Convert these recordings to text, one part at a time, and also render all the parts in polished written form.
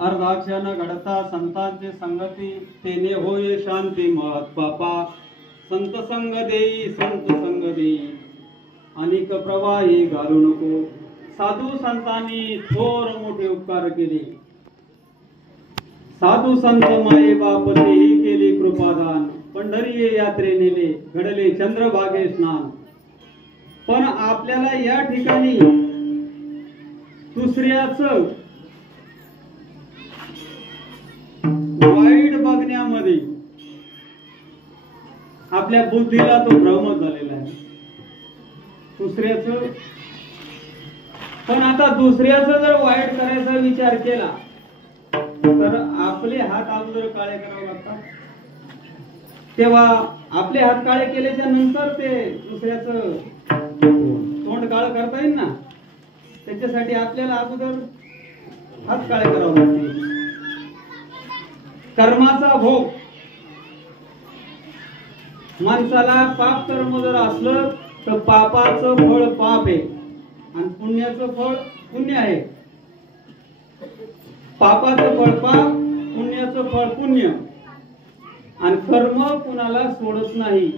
अर्धाक्षण घडता संतांची संगती तेने होय शांती महत बापा संत संग देई अनेक प्रवाही घालू नको साधू संतांनी थोर मोठे उपकार केले साधू संत माये बाप तेही केली कृपादान पंढरी यात्रे नेले घडले चंद्रभागे स्नान पण आपल्याला या ठिकाणी दुसऱ्याचं वाईट बघण्यामध्ये आपल्या बुद्धीला तो भ्रम झालेला आहे दुसऱ्याचं पण आता दुसऱ्याचं जर वाईट करायचा विचार केला तर आपले हात अगोदर काळे करावे लागतात तेव्हा आपले हात काळे केल्याच्या नंतर ते दुसऱ्याचं तोंड काळ करता येईल ना त्याच्यासाठी आपल्याला अगोदर हात काळे करावे लागतील कर्माचा भोग माणसाला पाप कर्म जर असलं तर पापाचं फळ पाप आहे आणि पुण्याचं फळ पुण्य आहे पापाचं फळ पाप पुण्याचं फळ पुण्य आणि कर्म कुणाला सोडत नाही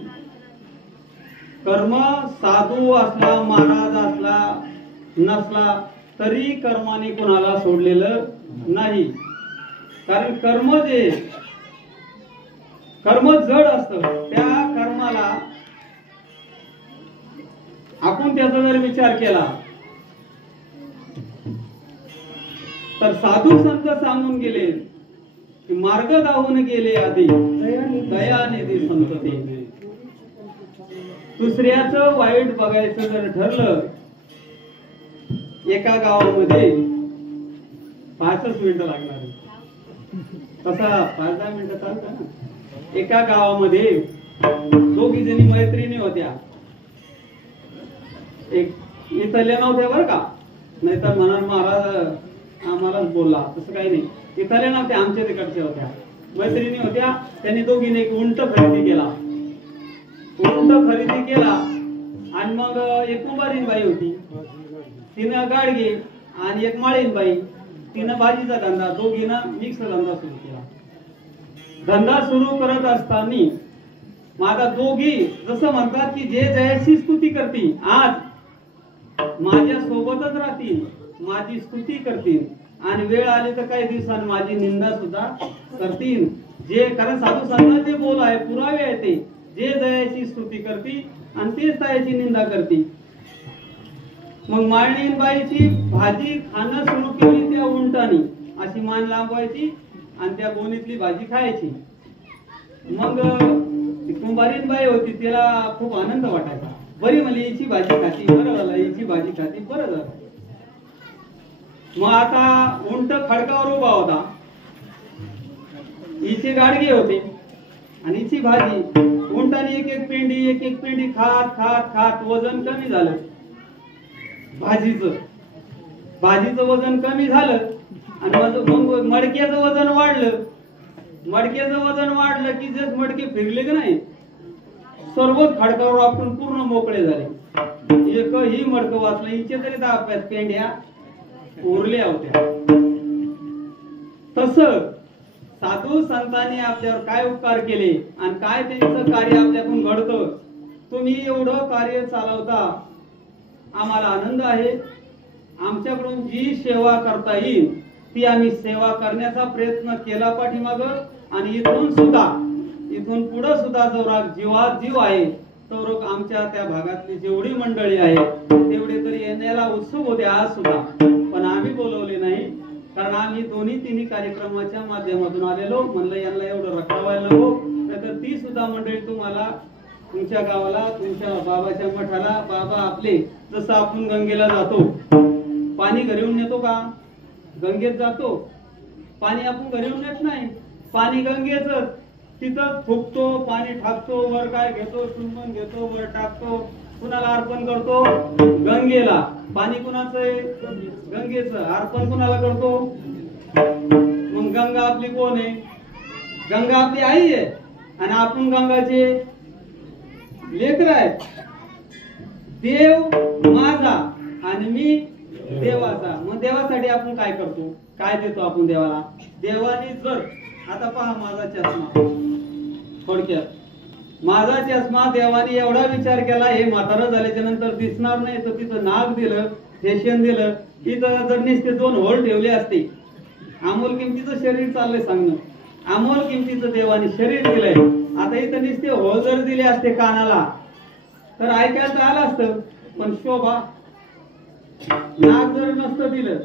कर्म साधू असला महाराज असला नसला तरी कर्माने कुणाला सोडलेलं नाही कारण कर्म जड असतं त्या कर्माला आपण त्याचा जर विचार केला तर साधू संत सांगून गेले की मार्ग दावून गेले आधी दयानिधी संत ते दुसऱ्याचं वाईट बघायचं जर ठरलं एका गावामध्ये 5 मिनिटं लागणार तसा 5-10 मिनिटं चालतं ना एका गावामध्ये दोघी जणी मैत्रिणी होत्या एक इथल्या नव्हत्या बरं का नाहीतर म्हणाल महाराज आम्हालाच बोलला तसं काही नाही इथल्या नव्हत्या आमच्या तिकडच्या होत्या मैत्रिणी होत्या त्यांनी दोघीने एक उंट खरेदी केला आणि मग एक कुंभारीन बाई होती तिनं गाडगे आणि एक माळीन बाई तिनं भाजीचा धंदा दोघीनं मिक्स धंदा सुरू केला धंदा सुरू करत असताना माझा दोघी जसं म्हणतात की जे जयाची स्तुती करतील आज माझ्या सोबतच राहतील माझी स्तुती करतील आणि वेळ आली तर काही दिवसांनी माझी निंदा सुद्धा करतील जे कारण साधू संतांचे बोल आहे पुरावे आहे ते जे जयाची स्तुती करतील आणि तेच दयाची निंदा करतील मग माळणीबाईची भाजी खाणं सुरू केली त्या उंटानी अशी मान लांबवायची आणि त्या गोणीतली भाजी खायची मग कुंभारीन बाई होती तिला खूप आनंद वाटायचा बरी म्हणली हिची भाजी खाती बरं झालं हिची भाजी खाती बरं झालं मग आता उंट खडकावर उभा होता हिची गाडगे होते आणि हिची भाजी उंटाने एक एक पेंडी खात खात खात वजन कमी झालं भाजीचं वजन कमी झालं आणि मग मडक्याचं वजन वाढलं की जस मडके फिरले की नाही सर्वच खडकावर आपण पूर्ण मोकळे झाले एकही मडकं वाचलं हिचे तरी 10 पेंड्या उरल्या होत्या तसं साधू संतांनी आपल्यावर काय उपकार केले आणि काय त्यांचं कार्य आपल्याकडून घडतं तुम्ही एवढं कार्य चालवता आम्हाला आनंद आहे आमच्याकडून जी सेवा करता येईल ती आम्ही सेवा करण्याचा प्रयत्न केला पाठीमाग आणि इथून पुढे सुद्धा जो जीवात जीव आहे तो रोग आमच्या त्या भागातली जेवढी मंडळी आहे तेवढे तरी येण्याला उत्सुक होते आज सुद्धा पण आम्ही बोलवले नाही कारण आम्ही दोन्ही कार्यक्रमाच्या माध्यमातून आलेलो म्हणलं यांना एवढं रखवायला नको तर ती सुद्धा मंडळी तुम्हाला तुमच्या गावाला, तुमच्या बाबाच्या मठाला, बाबा आपले जसं आपण गंगेला जातो, पाणी घरी येऊन नेतो का? गंगेत जातो, पाणी आपण घरी येऊन नेत नाही, पाणी गंगेच तिथं फुकतो, पाणी टाकतो, वर काय घेतो, चुंबन घेतो, वर टाकतो, कुणाला अर्पण करतो? गंगेला. पाणी कुणाचं आहे? गंगेचं. अर्पण कुणाला करतो? मग गंगा आपली कोण आहे? गंगा आपली आई आहे आणि आपण गंगाचे लेकर आहेत. देव माझा आणि मी देवाचा. मग देवासाठी आपण काय करतो? काय देतो आपण देवाला? देवाने जर आता पहा माझा चष्मा, थोडक्यात माझा चष्मा देवाने एवढा विचार केला, हे म्हातारं झाल्याच्या नंतर दिसणार नाही, तर तिथं नाक दिलं, फेशन दिलं, तिथं जर नुसते 2 होल ठेवले असते. अमोल किमतीचं शरीर चाललंय सांगणं, अमोल किमतीचं देवाने शरीर दिलंय. आता इथं नुसते होल जर दिले असते कानाला तर ऐकायला आलं असतं, पण शोभा नाक जर नसतं दिलं,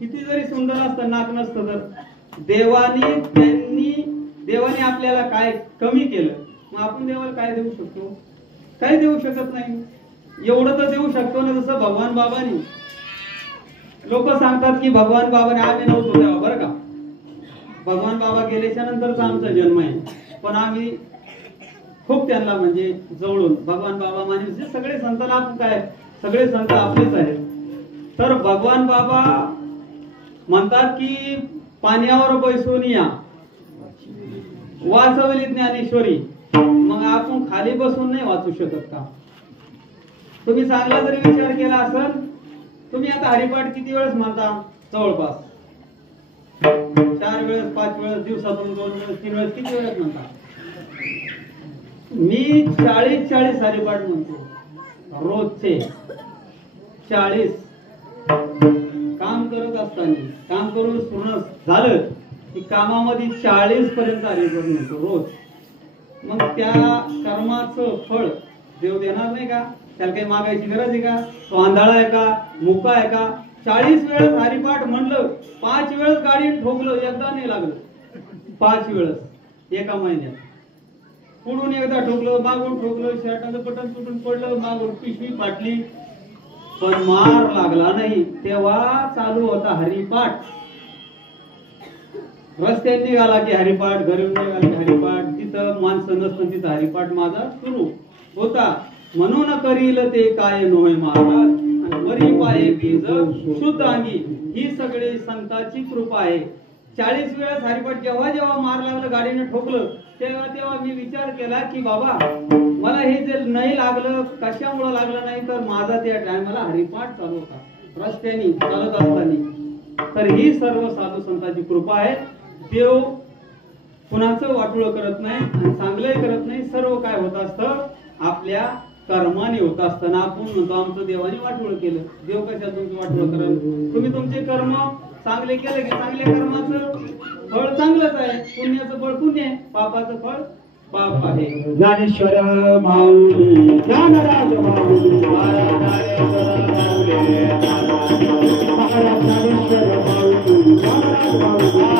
किती जरी सुंदर असतं, नाक नसतं तर देवाने आपल्याला काय कमी केलं? मग आपण देवाला काय देऊ शकतो? काय देऊ शकत नाही. एवढं तर देऊ शकतो ना, जसं भगवान बाबांनी. लोक सांगतात की भगवान बाबाने, आम्ही नव्हतो तेव्हा बरं का, भगवान बाबा गेल्याच्या नंतरचा आमचा जन्म आहे, पण आम्ही खूप त्यांना म्हणजे जवळून भगवान बाबा म्हणजे सगळे संतांना आपण काय, सगळे संत आपलेच आहेत. तर भगवान बाबा म्हणतात की पाण्यावर बैसून या वाचवली ज्ञानेश्वरी. मग आपण खाली बसून नाही वाचू शकत का? तुम्ही चांगला जरी विचार केला असेल, तुम्ही आता हरिपाठ किती वेळेस म्हणता? जवळपास 4 वेळेस, 5 वेळेस, दिवसातून 2 वेळेस, 3 वेळेस, किती वेळेस म्हणता? मी 40 हरिपाठ म्हणतो रोजचे. 40 काम करत असताना, काम करून पूर्ण झालं की कामामध्ये 40 पर्यंत हरिपाठ म्हणतो रोज. मग त्या कर्माचं फळ देव देणार नाही का? त्याला काही मागायची गरज आहे का? तो आंधळा आहे का? मुका आहे का? 40 वेळेस हरिपाठ म्हणलं, 5 वेळेस गाडी ठोकलं, एकदा नाही लागलं. 5 वेळेस एका महिन्यात. पुढून एकदा ठोकलं, मागून ठोकलं, शर्टाचं बटन तुटून पडलं, मागून पिशवी फाटली, पण मार लागला नाही. तेव्हा चालू होता हरिपाठ. रस्त्याने निघाला की हरिपाठ, घरी निघाला की हरिपाठ, तिथं माणसं नसतं तिथं हरिपाठ माझा सुरू होता. म्हणून करील ते काय नोय महाराज, वरी पाये बीज शुद्ध अंगी, ही सगळी संतांची कृपा आहे. 40 वेळेस हरिपाठ जेव्हा जेव्हा मार लागलं, गाडीने ठोकलं, तेव्हा तेव्हा मी विचार केला की बाबा मला हे जे नाही लागलं, कशामुळे लागलं नाही, तर माझा त्या टायमाला हरिपाठ चालू होता रस्त्याने चालत असताना. तर ही सर्व साधू संतांची कृपा आहे. देव कुणाचं वाटोळं करत नाही आणि चांगलंही करत नाही. सर्व काय होत असतं? आपल्या कर्माने होत असताना आपण म्हणतो आमचं देवाने वाटोळं केलं. देव कशात तुमचं वाटोळं करेल? तुम्ही तुमचे कर्म चांगले केले की चांगल्या कर्माचं फळ चांगलंच आहे. पुण्याचं फळ पुण्य आहे, पापाचं फळ पाप आहे. ज्ञानेश्वर माऊली, ज्ञानराज माऊली, महाराज ज्ञानेश्वर माऊली, महाराज माऊली.